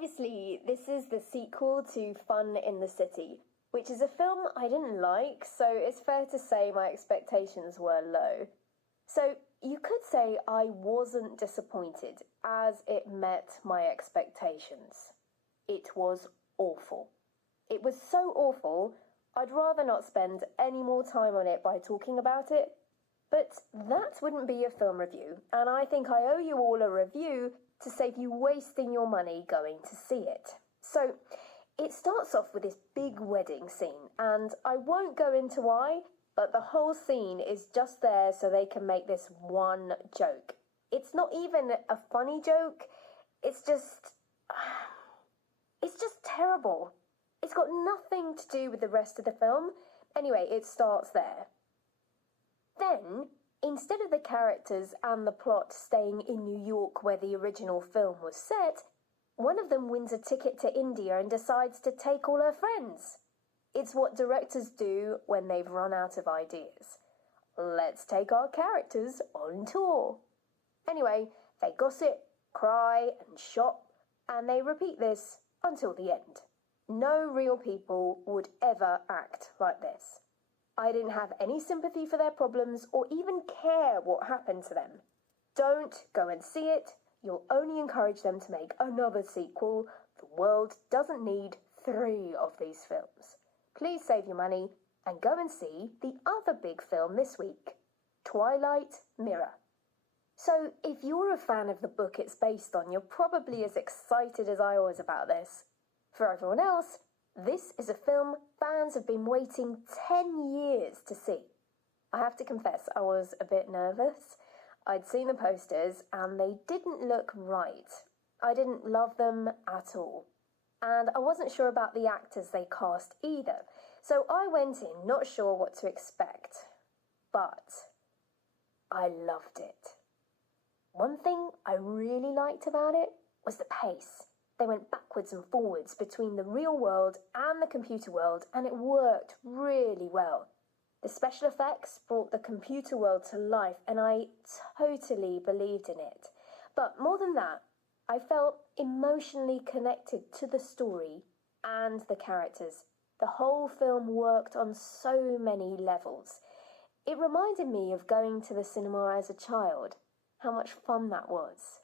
obviously, this is the sequel to Fun in the City, which is a film I didn't like, so it's fair to say my expectations were low. So you could say I wasn't disappointed, as it met my expectations. It was awful. It was so awful, I'd rather not spend any more time on it by talking about it. But that wouldn't be a film review, and I think I owe you all a review to save you wasting your money going to see it. So, it starts off with this big wedding scene, and I won't go into why, but the whole scene is just there so they can make this one joke. It's not even a funny joke, it's just terrible. It's got nothing to do with the rest of the film. Anyway, it starts there. Then, instead of the characters and the plot staying in New York where the original film was set, one of them wins a ticket to India and decides to take all her friends. It's what directors do when they've run out of ideas. Let's take our characters on tour. Anyway, they gossip, cry and shop, and they repeat this until the end. No real people would ever act like this. I didn't have any sympathy for their problems or even care what happened to them. Don't go and see it. You'll only encourage them to make another sequel. The world doesn't need 3 of these films. Please save your money and go and see the other big film this week, Twilight Mirror. So if you're a fan of the book it's based on, you're probably as excited as I was about this. For everyone else, this is a film fans have been waiting 10 years to see. I have to confess, I was a bit nervous. I'd seen the posters and they didn't look right. I didn't love them at all. And I wasn't sure about the actors they cast either. So I went in not sure what to expect. But I loved it. One thing I really liked about it was the pace. They went backwards and forwards between the real world and the computer world, and it worked really well. The special effects brought the computer world to life, and I totally believed in it. But more than that, I felt emotionally connected to the story and the characters. The whole film worked on so many levels. It reminded me of going to the cinema as a child, how much fun that was.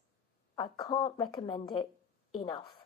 I can't recommend it enough.